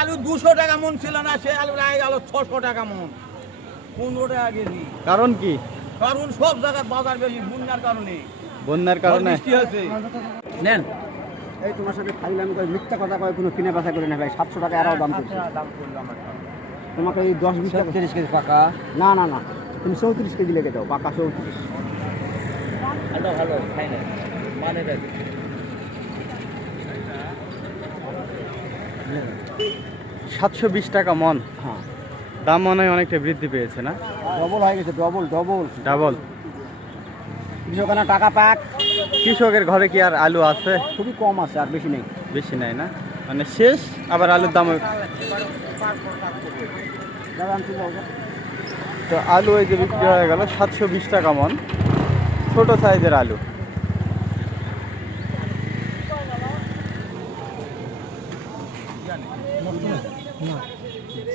আলু 200 টাকা মন ছিল না, সে আলু আগে গেল 600 টাকা মন, 15 টাকা কেজি। কারণ কি? কারণ সব জায়গায় বাজার বেশি বন্যার কারণে। বন্যার কারণে বৃষ্টি হয়েছে। নেন এই তোমার সাথে ফাইলামি করে মিথ্যা কথা কয়, কোনো কিনে বেচা করে না ভাই। 700 টাকা আরও দাম করছে। তোমাকে এই 10-20 টাকা 30 কেজি পাকা। না না না, তুমি 34 কেজি লেগে দাও, পাকা 34। এটা ভালো খাই না মানে দেখ 720 টাকা মন। হ্যাঁ, দাম মনে হয় অনেকটা বৃদ্ধি পেয়েছে না? ডবল হয়ে গেছে, ডবল। ডাবল। কৃষকানা টাকা পাক। কৃষকের ঘরে কি আর আলু আছে? খুবই কম আছে, আর বেশি নেই। বেশি নাই না, মানে শেষ। আবার আলুর দাম, তো আলু এই যে বিক্রি হয়ে গেল 720 টাকা মন, ছোট সাইজের আলু।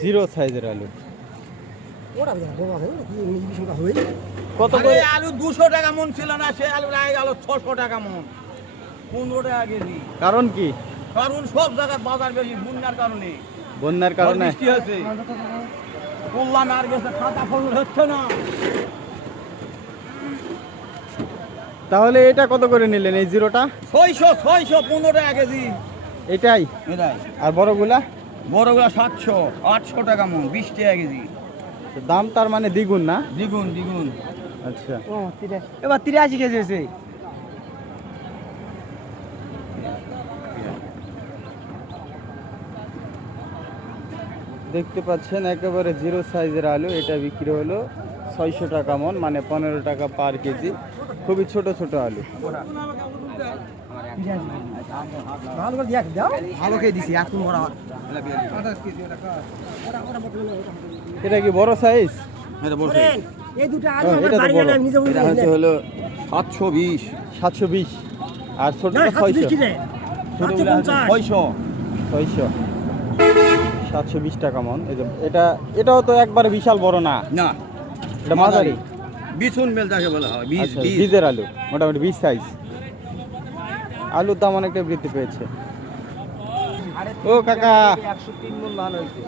জিরো সাইজের আলু কত করে? আলু 200 টাকা মন ছিল না, সে আলু আগে গেল 600 টাকা মন, 15 টাকা কেজি। কারণ কি? কারণ সব জায়গায় বাজার বেশি বন্যার কারণে। বন্যার কারণে বৃষ্টি হয়েছে। বললাম আর গেছে, খাতা ফল হচ্ছে না। তাহলে এটা কত করে নিলেন এই জিরোটা? 615 টাকা কেজি। এটাই? এটাই। আর বড়গুলা? বড়গুলা 700 800 টাকা মন, 20 টাকা কেজি। তো দাম তার মানে দ্বিগুণ না? দ্বিগুণ। আচ্ছা, এবার 83 কেজি হয়েছে। দেখতে পাচ্ছেন একেবারে জিরো সাইজের আলু। এটা বিক্রি হলো 600 টাকা মন, মানে 15 টাকা পার কেজি। খুবই ছোট ছোট আলু। ভালো খেয়ে দিছি এখন। এটা কি বড় সাইজ? এটা বড় এই দুটো এটা তো বড়। এটা হচ্ছে হলো 720 720। আর ছোটটা 600। ছোটগুলো হচ্ছে 600। 720 টাকা মন। এই যে এটাও তো একবারে বিশাল বড় না, না এটা মাঝারি। বিছুন মেল যাকে বলা হয়, আচ্ছা, বীজের আলু, মোটামুটি 20 সাইজ। আলুর দাম অনেকটা বৃদ্ধি পেয়েছে। ও কাকা, 103 মন ধান হয়েছে।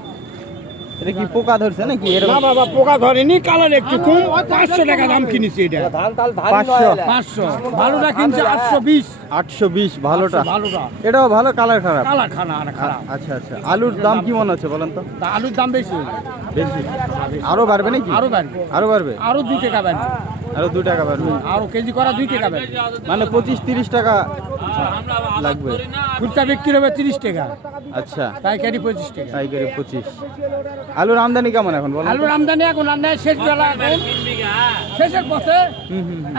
এটা কি পোকা ধরছে নাকি? না বাবা, পোকা ধরেনি, কালার একটু কম। 500 টাকা দাম কিনেছি এটা। ধান 500। ভালোটা কিনছে 820। 820 ভালোটা। ভালোটা এটাও ভালো, কালার খারাপ। কালার খারাপ। আচ্ছা আচ্ছা, আলুর দাম কি মনে হচ্ছে বলেন তো? তা আলুর দাম বেশি, বেশি? আরো বাড়বে নাকি? আরো বাড়বে। আরো বাড়বে? আরো 2 টাকা বাড়বে। আরো 2 টাকা বাড়বে, আরো কেজি করা 2 টাকা বাড়বে। মানে 25-30 টাকা লাগবে। খুচরা বিক্রি হবে 30 টাকা, আচ্ছা, পাইকারি 25 টাকা। পাইকারি 25। আলুর আমদানি কেমন এখন বলেন? আলুর আমদানি এখন আমদানি শেষ বেলা, শেষের পথে।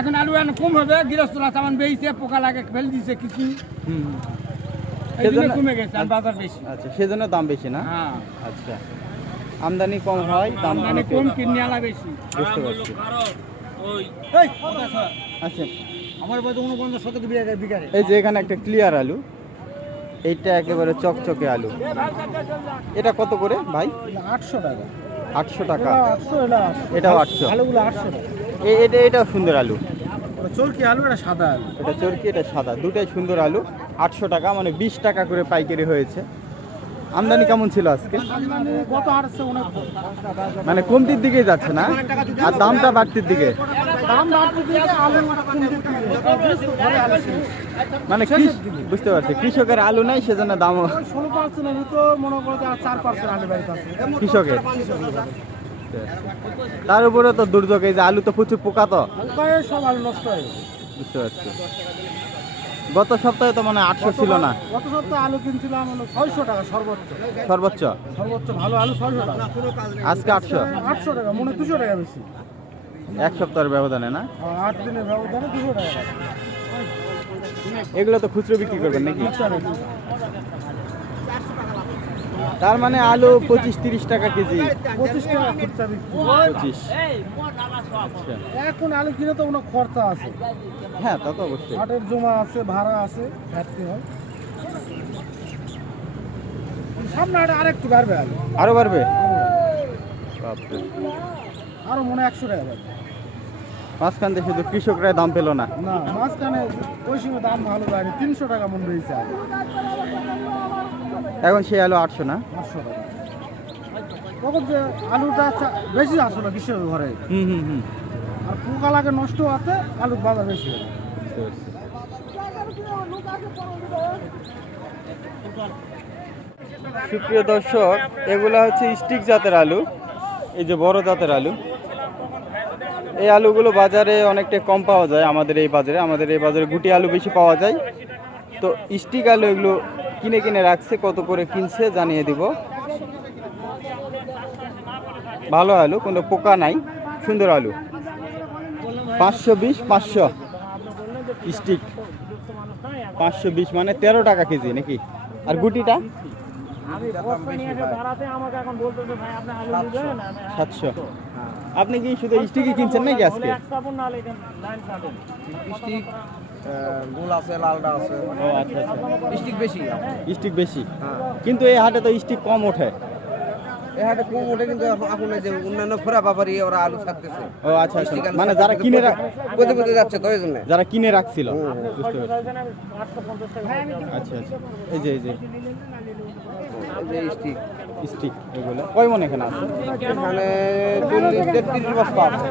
এখন আলু কম হবে, গৃহস্থরা তেমন বেশি পোকা লাগে, ফেল দিছে কিছু, এই জন্য কমে গেছে। আর বাজার বেশি। আচ্ছা, সেজন্য দাম বেশি না? হ্যাঁ, আচ্ছা, আমদানি কম হয়, দাম আমদানি অনেক কম, কিনে আলা বেশি। বুঝতে পারছি। আচ্ছা, আমার বাড়িতে 49 শতক বিঘারে। এই যে এখানে একটা ক্লিয়ার আলু, এইটা একেবারে চকচকে আলু। এটা কত করে ভাই? 800 টাকা। 800 টাকা। 800, এটাও 800। আলুগুলো 800 টাকা। এটাও সুন্দর আলু। চলকি আলু, এটা সাদা আলু। এটা চরকি, এটা সাদা, দুটাই সুন্দর আলু। 800 টাকা, মানে 20 টাকা করে পাইকারি হয়েছে। আমদানি কেমন ছিল আজকে? কত হারছে? অনেক মানে কমতির দিকেই যাচ্ছে না, আর দামটা বাড়তির দিকে। দাম বাড়তে দিয়ে আলু কমতে দিয়ে মানে বুঝতে পারছি, কৃষকের আলু নাই, সেজন্য দামও 16% তো মনে করতে, আর 4% আলু বাড়িতে আছে কৃষকের। তার উপরে তো দুর্যোগ, এই যে আলু তো প্রচুর পোকা, তো পোকায় সব আলু নষ্ট হয়ে গেছে। বুঝতে পারছি। গত সপ্তাহে তো মানে 800 ছিল না? গত সপ্তাহে আলু কিনছিলাম হলো 600 টাকা সর্বোচ্চ। সর্বোচ্চ ভালো আলু 600 টাকা। আজকে 800। 800 টাকা, মনে 200 টাকা বেশি। এক সপ্তাহের ব্যবধানে না? 8 দিনের ব্যবধানে 200 টাকা। এগুলো তো খুচরো বিক্রি করবেন নাকি? তার মানে আলু 25-30 টাকা কেজি। 25 টাকা খুচরা বিক্রি। 25। আচ্ছা, এখন আলু কিনে তো কোনো খরচা আছে। হ্যাঁ তা তো অবশ্যই। হাটের জমা আছে, ভাড়া আছে, ঘাটতি হয়। সামনে হাটে আরেকটু বাড়বে আলু। আরো বাড়বে? বাপরে, আরো মনে হয় 100 টাকা বাড়বে। মাঝখান থেকে শুধু কৃষকরাই দাম পেল না। না, মাঝখানে ওই সময় দাম ভালো যায়নি, 300 টাকা মন বেড়েছে আলু। এখন সেই আলু 800 না? 800 টাকা। তখন যে আলুটা বেশি আসলো গ্রীষ্মের ঘরে, আর পোকা লাগে নষ্ট হতে আলুর বাজার বেশি হয়। সুপ্রিয় দর্শক, এগুলা হচ্ছে স্টিক জাতের আলু, এই যে বড় জাতের আলু। এই আলুগুলো বাজারে অনেকটা কম পাওয়া যায় আমাদের এই বাজারে গুটি আলু বেশি পাওয়া যায়। তো স্টিক আলু এগুলো কিনে রাখছে, কত করে কিনছে জানিয়ে দিব। ভালো আলু, কোনো পোকা নাই, সুন্দর আলু। 520 500 স্টিক, 520 মানে 13 টাকা কেজি নাকি? আর গুটিটা 700। আপনি কি শুধু স্টিকই কিনছেন নাকি আজকে? স্টিক গোল আছে, লালটা আছে। ও আচ্ছা আচ্ছা, স্টিক বেশি। স্টিক বেশি, কিন্তু এই হাটে তো স্টিক কম ওঠে। এই হাটে কম ওঠে, কিন্তু এখন এই যে অন্যান্য খোরা ব্যাপারী ওরা আলু ছাড়তেছে। ও আচ্ছা আচ্ছা, মানে যারা কিনে পচে যাচ্ছে তো এই জন্য। যারা কিনে রাখছিল, বুঝতে পারছি। আচ্ছা আচ্ছা, এই যে স্টিক স্টিক এগুলো কয় মন এখানে আছে? এখানে 33 বস্তা আছে।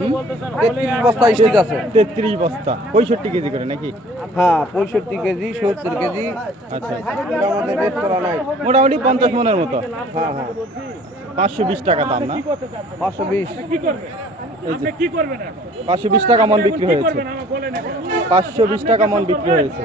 33 বস্তা স্টিক আছে। 33 বস্তা, 65 কেজি করে নাকি? হ্যাঁ, 65 কেজি, 70 কেজি। আচ্ছা, এটা আমাদের রেট করা নাই। মোটামুটি 50 মনের মতো। হ্যাঁ হ্যাঁ, 520 টাকা দাম না? 520। এই যে 520 টাকা মন বিক্রি হয়েছে, 520 টাকা মন বিক্রি হয়েছে।